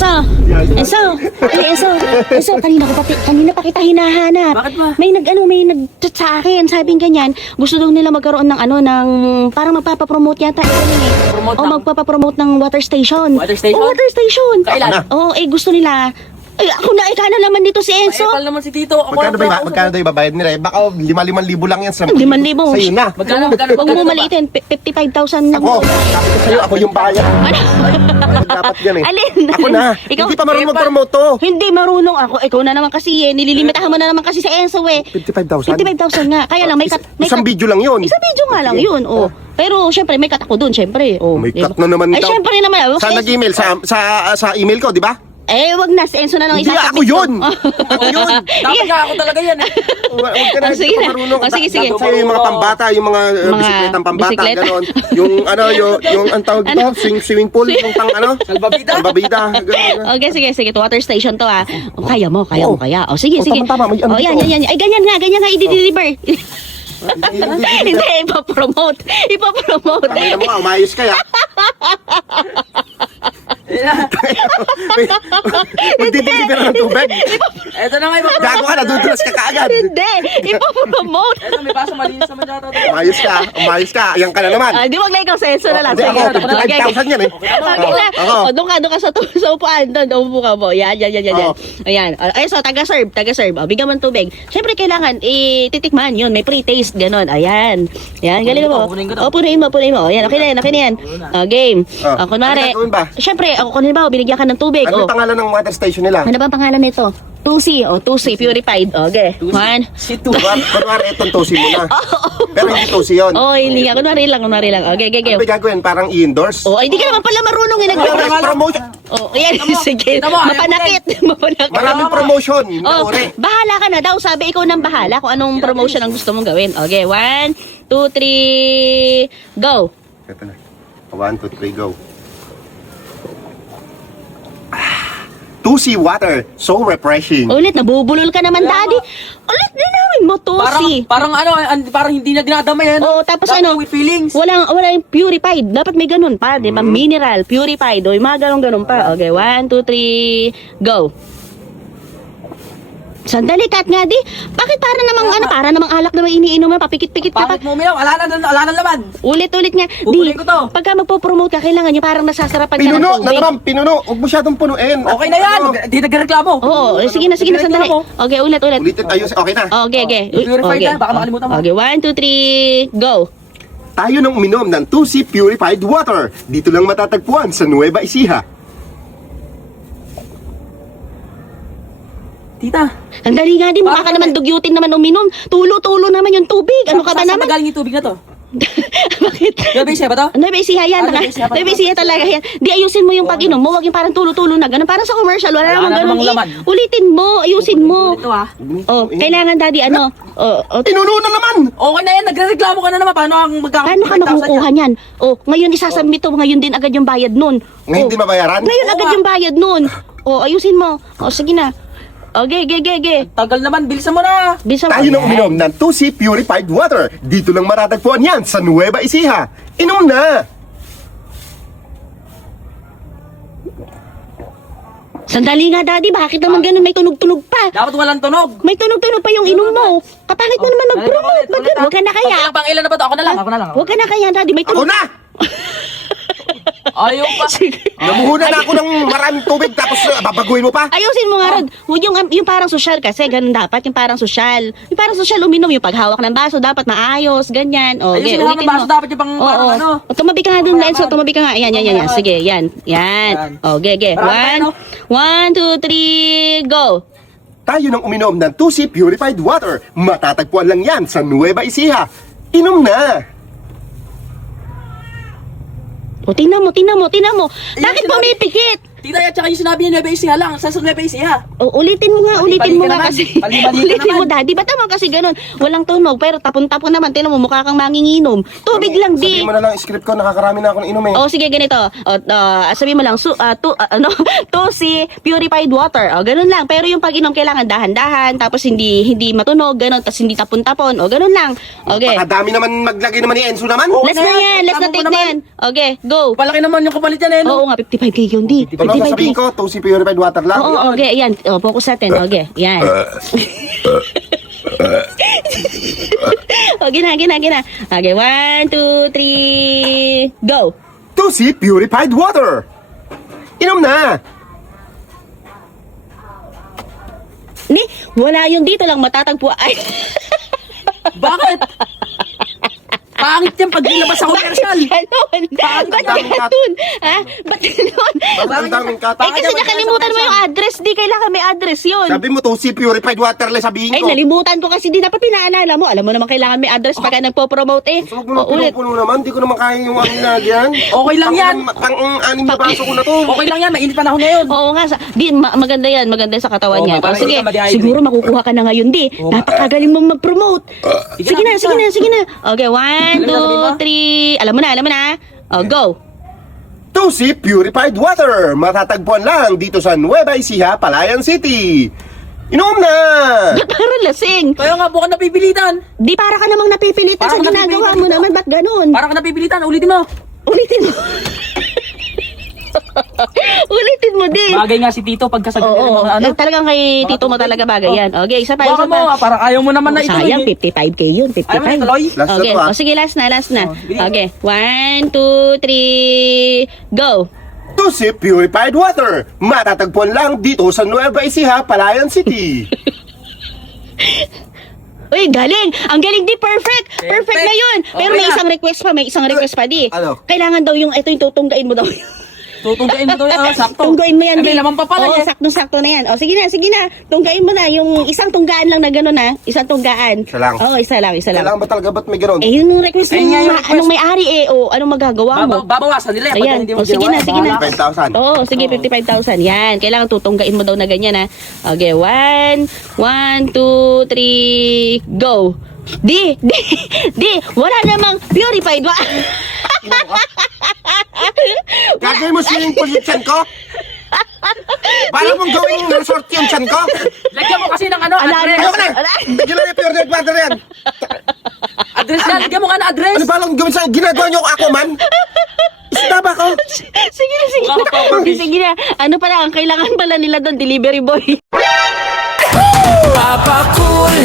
Enzo, kanina pa kita hinahanap. Bakit ba? May nag-chat sa akin, sabing ganyan, gusto daw nila magkaroon ng parang magpapapromote yata. Promote O ng- magpapapromote ng water station. Water station? O, water station. Kailan? Oo, gusto nila. Ay, ako na, ikaw na naman dito si Enzo. Epal naman si Tito. Ako Magkano daw ibabayad nila? Baka 5,000 lang yan sa 5,000. Sa'yo na. Magkano? Huwag mo maliitin, 55,000 lang. Ako, sabi ko sa'yo, ako yung bayad. Ano dapat yan eh? Alin? Ako na. Ikaw? Hindi pa marunong mag-promote to. Hindi marunong ako. Ikaw na naman kasi nililimitahan mo na naman kasi sa Enzo 55,000? 55,000 nga. Kaya lang may cut. Isang video lang yun. Isang video nga lang yun. Oh. Pero syempre may cut ako doon, syempre. Oh. May Diba? cut na naman Ay, daw. syempre naman. Saan nag-email? Sa email ko, di ba? Wag na. Si Enzo na lang Hindi isasabit ako yun. ko. Ako yun. Dapat nga ako talaga yan eh. Huwag ka na, Sige hindi ka na. marunong. Sige. Sa'yo yung mga pambata, yung mga Mga bisikletang pambata, bisikleta. gano'n. Yung ang tawag dito, swimming pool, yung Salbabida. Salbabida, gano'n. Okay, sige. Water station to ah. Kaya mo. Kaya. Sige. Tama. May ano Yan. dito. Ay, ganyan nga i-deliver. Hindi, ipapromote. Tangina mo nga, umayos ka ya. Magdideliver ng tubig. Ito na nga yung Gago ka, nadudulas ka kaagad. Hindi, ipapromote. Ito, may baso malinis naman dito. Umayos ka. Ayan ka na naman. Di wag na ikaw sa Enzo na lang. Hindi Sige. ako, 5,000 yan eh. Okay na. Ako. Doon ka sa upuan. Doon upo ka mo. Yan. Oo. Ayan. Ay, so, taga-serve. Bigyan mo ng tubig. Siyempre, kailangan titikman yun. May pre-taste. Ganon. Ayan. Yan, galing mo. Pupunin ko to. Pupunin mo. Ayan, okay na yan. Game. Kunwari, Ano gagawin ba? siyempre, kung halimbawa, binigyan ka ng tubig. Ano yung pangalan ng water station nila? Ano ba ang pangalan nito? 2C. 2C, purified. Okay. One. Si Tu. Kunwari itong tosi mo na. Pero hindi tosi yun. Hindi nga. Kunwari lang. Okay. Ano ba gagawin? Parang i-endorse? Hindi ka naman pala marunong Promotion. Ayan, sige. Kita mo, ayaw Mapanakit. Maraming promotion. Nauri. Bahala ka na daw. Sabi ikaw nang bahala kung anong promotion ang gusto mong gawin. Okay, 1, 2, 3, go. Ito na. 1, 2, 3, go. 2C water. So refreshing. Ulit, nabubulol ka naman, daddy. Ulit, linawin mo, 2C. Parang parang hindi na dinadamay yan. Tapos Dapat with feelings. Wala yung purified. Dapat may ganun pa, di ba? Mineral, purified. O, yung mga ganun pa. Okay, 1, 2, 3, go. Sandali, Kat nga di. Bakit para namang alak na may iniinom na papikit-pikit ka pa? Bakit mo umilaw? Wala na laman. Ulit nga. Pupunin ko to. Pagka magpo-promote ka, kailangan yung parang nasasarapan ka ng Pinuno na tubig. naman. Pinuno. Huwag masyadong punuin. Okay na yan. Di nagreklamo. Oo, sige na, sandali. Okay, ulit. Ulitin. Ayos. Okay na. Okay. Purified na, baka makalimutan mo. Okay, 1, 2, 3, go. Tayo nang uminom ng 2C purified water. Dito lang matatagpuan sa Nueva Ecija. Tita. Ang dali nga din, mukha ka naman dugyutin naman uminom. Tulo-tulo naman yung tubig. Ano ka ba Saan naman? galing yung tubig na to? Bakit? Gabi siya ba to? Ano ba isiha yan? Ano ba isiha talaga yan? Di ayusin mo yung pag-inom mo, wag yung parang tulo-tulo na gano'n. Parang sa commercial, wala namang namang gano'n. laman. Ulitin mo, ayusin mo. Ito ah. Kailangan daddy, Pinuno na naman. Okay na yan, nagreklamo ka na naman. Paano ang paano ka makukuha niyan? Ngayon isasubmit to, ngayon din agad yung bayad nun. Ngayon di mabayaran? Ngayon Oo agad nga. yung bayad nun. Ayusin mo. Sige na. Okay. Tagal naman, bilisan mo na. Bisa mo. Tayo nang uminom ng 2C purified water. Dito lang matatagpuan yan sa Nueva Ecija. Inom na. Sandali nga, daddy. Bakit naman ganun? May tunog-tunog pa. Dapat walang tunog. May tunog-tunog pa yung inom mo. Kapangit mo naman mag-promote. Huwag ka na kaya. Pang ilan na ba to? Ako na lang. Huwag ka na kaya, daddy. May Ako tunog. na. Ayaw pa. Namuhunan na ako ng maraming tubig tapos babaguhin mo pa. Ayusin mo nga, Rod. Huwag yung parang social kasi. Ganun dapat. Yung parang social. Yung parang social uminom. Yung paghawak ng baso. Dapat maayos. Ganyan. Ayusin mo ng baso, dapat yung pang parang ano. Tumabi ka nga dun, Lenzo. Tumabi ka nga. Yan. Sige, yan. Okay. Marami, 1, 2, 3, go. Tayo nang uminom ng 2C purified water. Matatagpuan lang yan sa Nueva Ecija. Inom na. Tingnan mo. Bakit pumipikit? Tita, at saka yung sinabi niya, Nueva Ecija lang. Saan sa Nueva Ecija? Ulitin mo nga Bali-bali ka naman. kasi. Bali-bali ka Ulitin mo, naman. daddy. Ba't naman kasi ganun? Walang tunog, pero tapon-tapon naman. Tinan mo, mukha kang manginginom. Tubig lang, di. Sabihin mo na lang script ko, nakakarami na ako ng inom eh. Sige, ganito. Sabihin mo lang, 2C purified water. Ganun lang. Pero yung pag-inom, kailangan dahan-dahan, tapos hindi matunog, ganun, tapos hindi tapon-tapon. Ganun lang. Okay. Pakadami naman maglagay naman ni Enzo naman. Last na yan. Last na Tama mo take na naman. yan. Okay, go. Palaki naman yung kapalit yan eh, no? Oo nga, 55K yun, di. 55K Ano Pwede, sasabihin pwede. ko? 2C purified water lang. Oo, okay, yan. O, focus natin. Okay, yan. O, gina. Okay, 1, 2, 3, go! 2C purified water. Inom na. Ni, wala yung dito lang matatagpo. Ay, Bakit? Pangit yan pag nilabas sa commercial. ganon. Ba't daming cut? ganon? Ha? Ba't ganon? Bakit ang daming cut? Eh, kasi nakalimutan mo yung address. Di kailangan may address yun. Sabi mo 2C purified water lang sabihin Ay, ko. nalimutan ko kasi di dapat pinaalala mo. Alam mo naman kailangan may address pagka nagpo-promote eh. So, huwag mo O, ulit. puno naman. Di ko naman kaya yung ang ginagyan. Okay lang yan. Pang-anim na baso ko na to. Okay lang yan, mainit panahon ngayon. Oo nga, maganda yan, maganda sa katawan Oo, niya. para Sige, hindi ka ma-dehydrate. siguro makukuha ka na ngayon, di. Napakagaling mong mag-promote. Sige na. Okay, 1, 2, 3. Alam mo na. Oh, go. 2C purified water. Matatagpuan lang dito sa Nueva Ecija, Palayan City. Inom na! Parang lasing. Kaya nga, bukan napipilitan. Di para ka namang napipilitan sa Parang ginagawa napipilitan mo ito. naman. Ba't ganun? Para ka napipilitan, ulitin mo. Ulitin mo. Ulitin mo din. Bagay nga si Tito pagkasagot niya ng Oo, mga ano. talagang kay Tito mo talaga bagay yan. Okay, isa pa. Baka mo, parang ayaw mo naman na ituloy. Sayang, 55K yun, 55. Ayaw mo na ituloy? Last na Okay, to, ah. o sige, last na. Oh, bilis. Okay, 1, 2, 3, go! 2C purified water. Matatagpuan lang dito sa Nueva Ecija, Palayan City. Uy, galing! Ang galing di, perfect! Perfect na yun! Pero Okay may na. isang request pa, di. Ano? Kailangan daw yung, ito yung tutunggain mo daw. Tutunggain mo doon, sakto. Tunggain mo yan, May di. laman pa pala Oo, yan. sakto-sakto na yan. O, sige na. Tunggain mo na. Yung isang tunggaan lang na gano'n, ha? Isang tunggaan. Isa lang. Oo, isa lang. Kailangan ba talaga ba't may gano'n? Eh, yun yung request Ayun ng nga yung request. anong may-ari eh. O, anong magagawa mo? Babawasan nila. Ayan. Pag hindi mo O, sige ginawa, na. bahala. 55,000. Oo, sige, 55,000. Yan. Kailangan tutunggain mo daw na ganyan, ha? Okay, 1, 2, 3, go! Di! Wala namang purified Gagawin mo swimming pool yung tiyan ko? Para mong gawing resort yung tiyan ko? Lagyan mo kasi ng ano, address. Ayoko na! Bigyan na yung purified water yan! Address na, lagyan mo nga ng address. Ano ba lang gawin sa ginagawa niyo ako man? Isda ba ko? Sige na. Ano pala, ang kailangan pala nila doon, delivery boy. Papa Cool